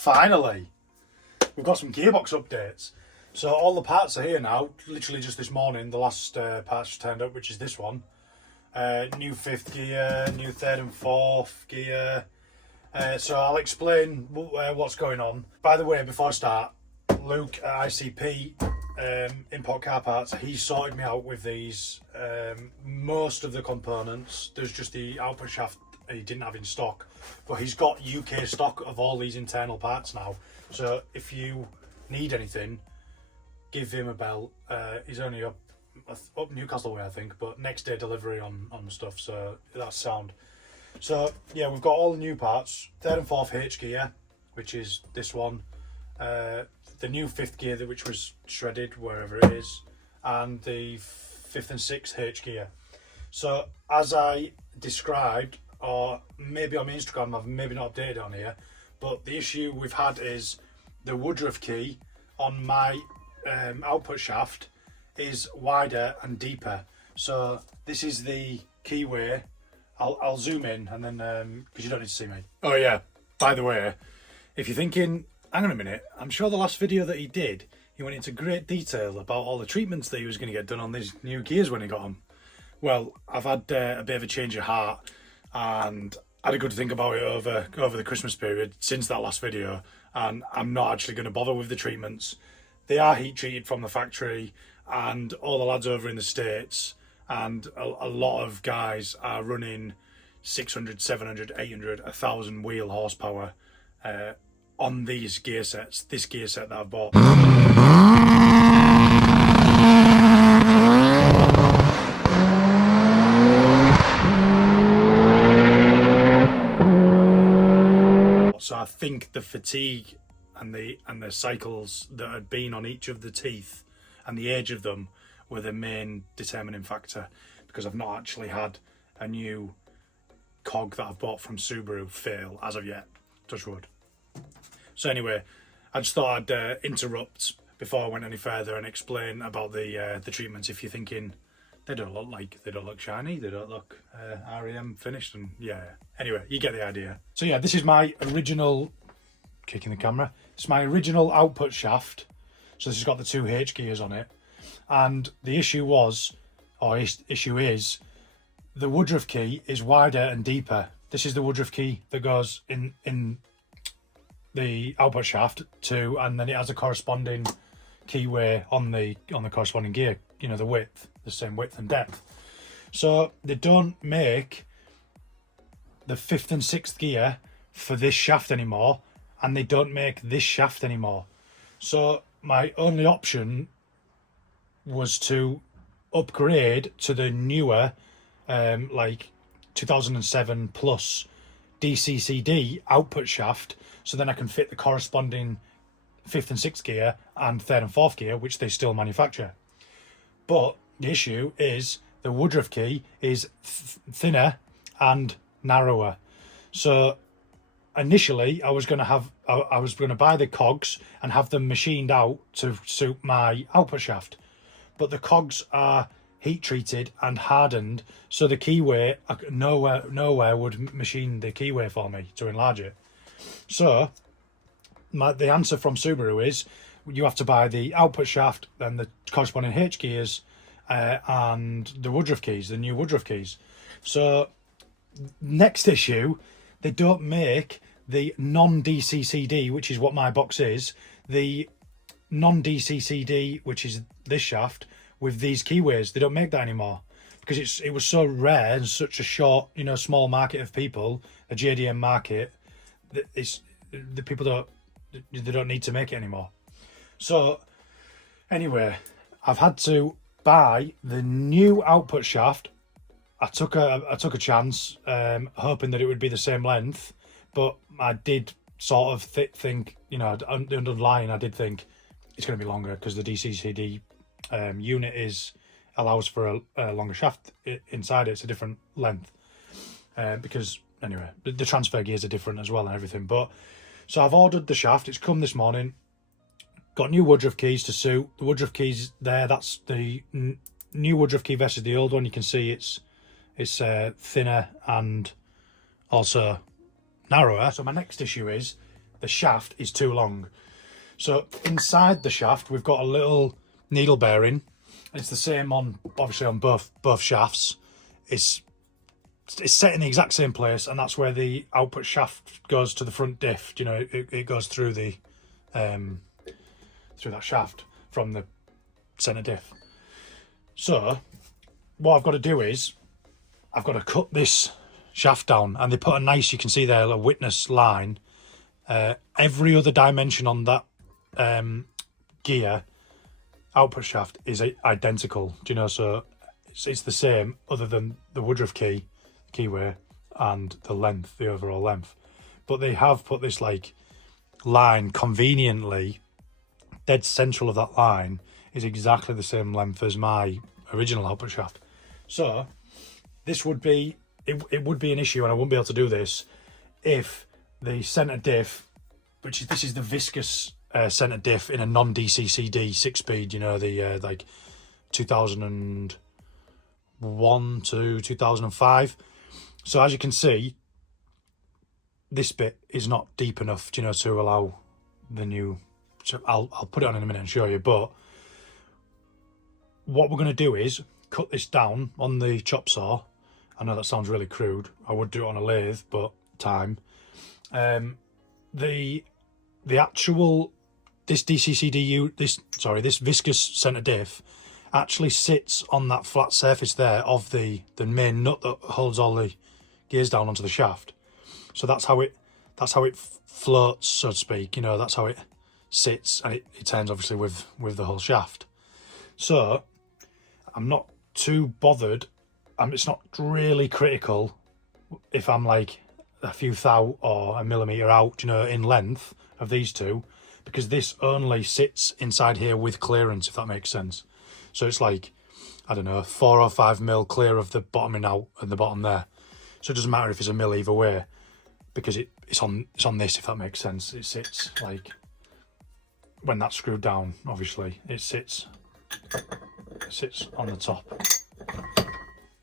finally, we've got some gearbox updates. So all the parts are here now. Literally just this morning, the last parts turned up, which is this one. New 5th gear, new 3rd and 4th gear. So I'll explain what's going on. By the way, before I start, Luke at ICP Import Car Parts, he sorted me out with these. Most of the components, there's just the output shaft he didn't have in stock, but he's got UK stock of all these internal parts now. So if you need anything, give him a bell. He's only up Newcastle way, I think, but next day delivery on stuff, so that's sound. So yeah, we've got all the new parts. 3rd and 4th H gear, which is this one, the new 5th gear which was shredded wherever it is, and the 5th and 6th H gear. So as I described, or maybe on my Instagram, I've maybe not updated on here, but the issue we've had is the Woodruff key on my output shaft is wider and deeper. So this is the keyway. I'll zoom in and then because you don't need to see me. Oh yeah, by the way, if you're thinking, hang on a minute, I'm sure the last video that he did, he went into great detail about all the treatments that he was going to get done on these new gears when he got them. Well, I've had a bit of a change of heart and had a good think about it over the Christmas period since that last video, and I'm not actually going to bother with the treatments. They are heat treated from the factory, and all the lads over in the States and a lot of guys are running 600, 700, 800, 1,000 wheel horsepower on these gear sets, this gear set that I've bought. So I think the fatigue and the cycles that had been on each of the teeth and the age of them were the main determining factor, because I've not actually had a new cog that I've bought from Subaru fail as of yet, touch wood. So anyway, I just thought I'd interrupt before I went any further and explain about the treatments. If you're thinking they don't look shiny, they don't look REM finished, and yeah. Anyway, you get the idea. So yeah, this is my original, kicking the camera, it's my original output shaft. So this has got the 2 H gears on it, and the issue was, or issue is, the Woodruff key is wider and deeper. This is the Woodruff key that goes in the output shaft too, and then it has a corresponding keyway on the corresponding gear. You know, the width, the same width and depth. So they don't make the 5th and 6th gear for this shaft anymore, and they don't make this shaft anymore. So my only option was to upgrade to the newer like 2007 plus DCCD output shaft, so then I can fit the corresponding 5th and 6th gear and 3rd and 4th gear, which they still manufacture. But the issue is the Woodruff key is thinner and narrower. So initially I was going to buy the cogs and have them machined out to suit my output shaft, but the cogs are heat treated and hardened, so the keyway, nowhere would machine the keyway for me to enlarge it. So the answer from Subaru is you have to buy the output shaft and the corresponding H gears and the Woodruff keys, the new Woodruff keys. So next issue, they don't make the non-DCCD, which is what my box is, the non-DCCD, which is this shaft, with these keyways. They don't make that anymore because it was so rare and such a short, small market of people, a JDM market, that the people don't need to make it anymore. So anyway, I've had to buy the new output shaft. I took a chance, hoping that it would be the same length, but I did sort of think, underlying, I did think it's going to be longer because the DCCD unit allows for a longer shaft inside it. It's a different length because anyway, the transfer gears are different as well and everything. But so I've ordered the shaft. It's come this morning. Got new Woodruff keys to suit. The Woodruff keys there. That's the new Woodruff key versus the old one. You can see it's thinner and also narrower. So my next issue is the shaft is too long. So inside the shaft, we've got a little needle bearing. It's the same on, obviously, on both shafts. It's set in the exact same place, and that's where the output shaft goes to the front diff. You know, it goes through the through that shaft from the centre diff. So what I've got to do is I've got to cut this shaft down, and they put a nice, you can see there, a witness line. Every other dimension on that gear output shaft is identical, do you know? So it's the same, other than the Woodruff keyway and the length, the overall length. But they have put this like line conveniently dead central of that line is exactly the same length as my original output shaft. So this would be, it would be an issue, and I wouldn't be able to do this if the centre diff, this is the viscous centre diff in a non-DCCD 6-speed, you know, the like 2001 to 2005. So as you can see, this bit is not deep enough, you know, to allow the new. So I'll put it on in a minute and show you. But what we're going to do is cut this down on the chop saw. I know that sounds really crude. I would do it on a lathe, but time. The actual this DCCDU this viscous centre diff actually sits on that flat surface there of the main nut that holds all the gears down onto the shaft. So that's how it floats, so to speak. You know, that's how it sits, and it turns obviously with the whole shaft. So I'm not too bothered. It's not really critical if I'm like a few thou or a millimetre out, you know, in length of these two, because this only sits inside here with clearance, if that makes sense. So it's like, I don't know, 4 or 5 mil clear of the bottoming out at the bottom there. So it doesn't matter if it's a mil either way, because it's on this, if that makes sense. It sits like, when that's screwed down, obviously, it sits on the top,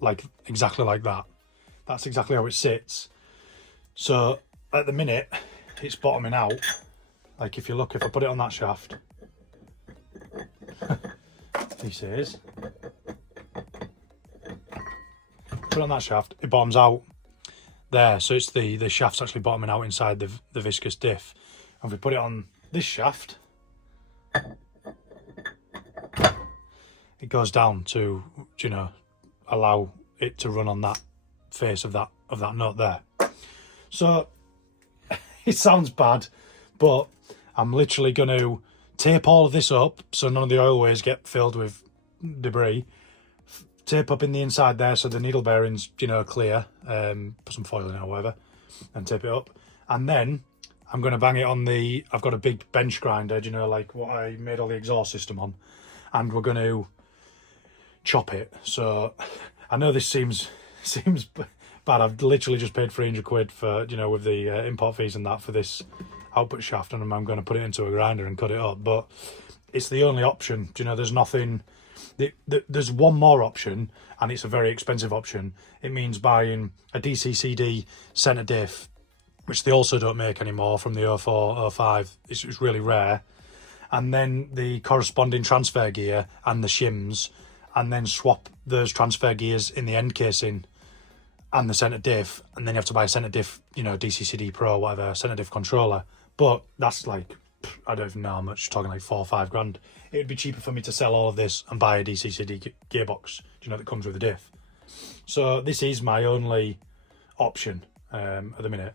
like exactly like that. That's exactly how it sits. So at the minute, it's bottoming out. Like if I put it on that shaft, this is, put it on that shaft, it bottoms out there. So it's the shaft's actually bottoming out inside the viscous diff. And if we put it on this shaft, it goes down to, you know, allow it to run on that face of that nut there. So it sounds bad, but I'm literally going to tape all of this up so none of the oil ways get filled with debris. Tape up in the inside there so the needle bearing's, you know, clear. Put some foil in it or whatever, and tape it up. And then I'm going to bang it on I've got a big bench grinder, you know, like what I made all the exhaust system on. And we're going to chop it. So I know this seems bad. I've literally just paid 300 quid for, you know, with the import fees and that for this output shaft, and I'm going to put it into a grinder and cut it up. But it's the only option, you know. There's nothing. There's one more option, and it's a very expensive option. It means buying a DCCD centre diff, which they also don't make anymore, from the 04, 05. It's really rare. And then the corresponding transfer gear and the shims, and then swap those transfer gears in the end casing and the centre diff, and then you have to buy a centre diff, you know, DCCD Pro, whatever, centre diff controller. But that's like, I don't even know how much, talking like 4 or 5 grand. It would be cheaper for me to sell all of this and buy a DCCD gearbox, you know, that comes with the diff. So this is my only option at the minute.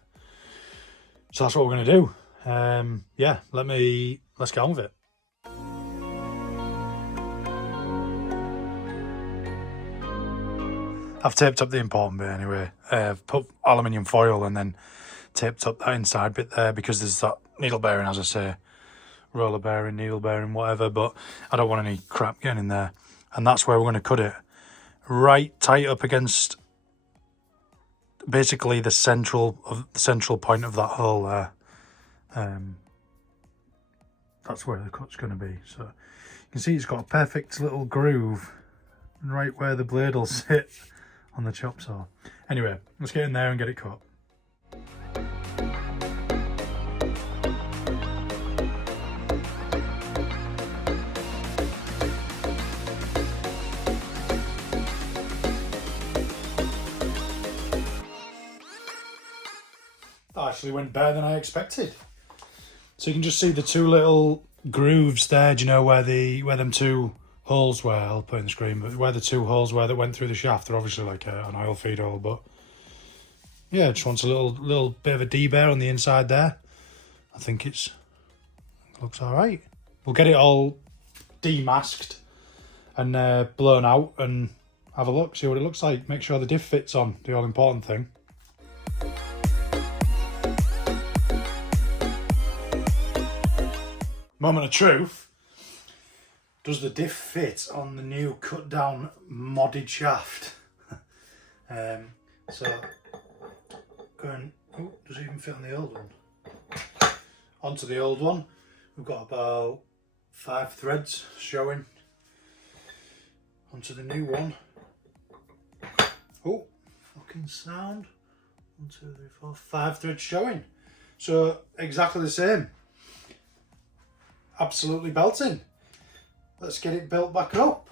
So that's what we're going to do. Yeah, let's get on with it. I've taped up the important bit anyway. I've put aluminium foil and then taped up that inside bit there, because there's that needle bearing, as I say, roller bearing, needle bearing, whatever, but I don't want any crap getting in there. And that's where we're going to cut it. Right tight up against basically the central point of that hole there. That's where the cut's going to be. So you can see it's got a perfect little groove right where the blade will sit on the chop saw. Anyway, let's get in there and get it cut. actually went better than I expected. So you can just see the two little grooves there, do you know, where them two holes were. I'll put in the screen, but where the two holes were that went through the shaft, they're obviously like an oil feed hole, but yeah, just wants a little bit of a deburr on the inside there. I think it looks alright. We'll get it all demasked and blown out and have a look, see what it looks like. Make sure the diff fits on, the all important thing. Moment of truth. Does the diff fit on the new cut down modded shaft? So going, oh, does it even fit on the old one? Onto the old one, we've got about 5 threads showing. Onto the new one. Oh, fucking sound. 1, 2, 3, 4, 5 threads showing. So exactly the same. Absolutely belting. Let's get it built back up.